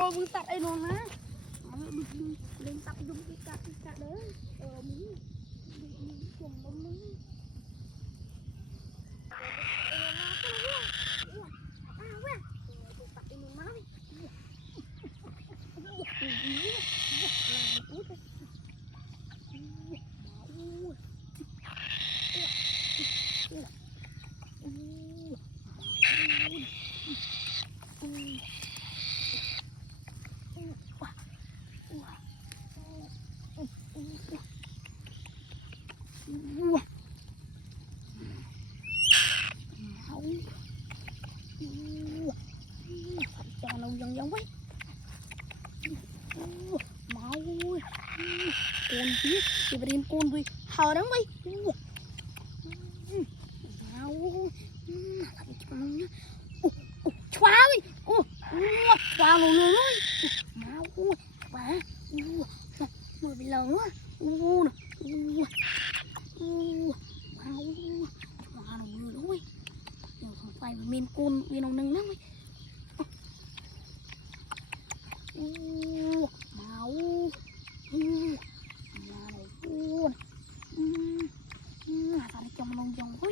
Vương tạt đây luôn á. Lên tập dùng cái cạ đấy. Mình chồng bông nó. Đâu dần dần quay máu con biết thì bà điên con vì hờ đó quay máu chóa đi chóa luôn luôn ơi máu bà mười bị lớn quá máu chóa luôn luôn ơi không phải mình con vì nó nâng lắm máu này cuốn sao để trong lông dòng quá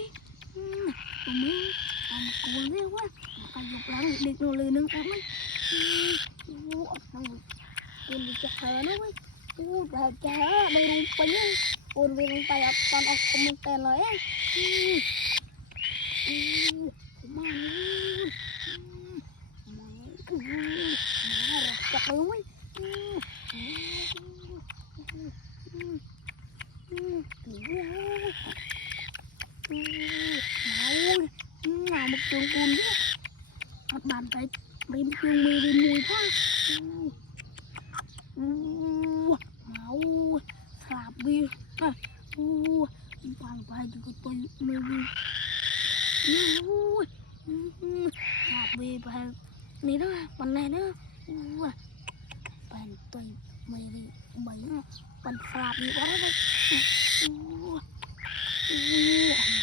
tụi mình cuốn thế quá phải dục lắm đi nó lười nâng ấm ấy cuốn đi chặt hờ nó ấy chặt chả đây luôn bánh ấy cuốn về bằng tay toàn ốc không mình tên lại ấy chặt luôn ấy nào một trường cùn chứ bàn tay bên trường mùi quá máu sạp bia bàn tay cho tôi mê bia sạp bia bàn này đó bàn này đó bàn tôi mê bia bảy bàn sạp bia đó đấy máu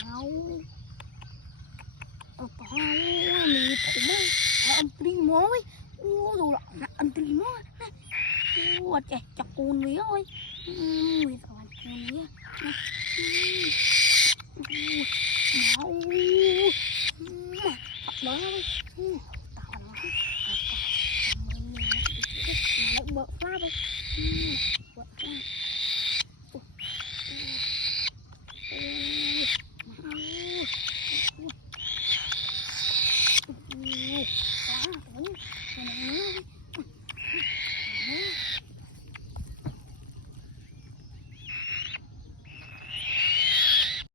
máu mì thủng ấy anh primo ấy rồi là anh primo trẻ chặt cùn mía ơi mì thằng cùn mía máu